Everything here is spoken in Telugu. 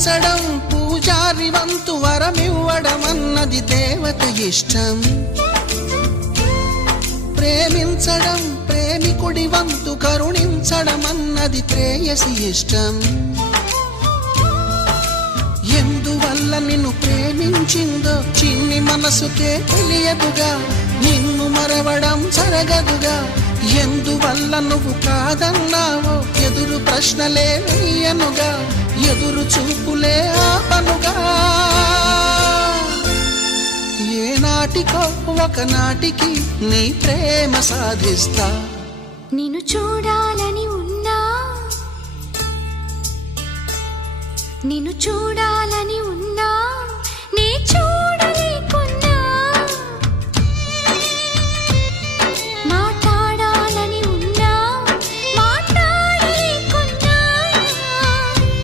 ప్రేమించడం పూజారి వంతు వరమివ్వడం అన్నది దేవత ఇష్టం. ప్రేమించడం ప్రేమికుడి వంతు కరుణించడం అన్నది ప్రేయసి ఇష్టం. ఎందువల్ల నిన్ను ప్రేమించిందో చిన్ని మనసుకే తెలియదుగా, నిన్ను మరవడం జరగదుగా. ఎందువల్ల నువ్వు కాదన్నావో ఎదురు ప్రశ్నలే వేయనుగా, ఎదురు చూపులే ఆపనుగా. ఏనాటికో ఒకనాటికి నీ ప్రేమ సాధిస్తా. నిన్ను చూడాలని ఉన్నా, నిన్ను చూడాలని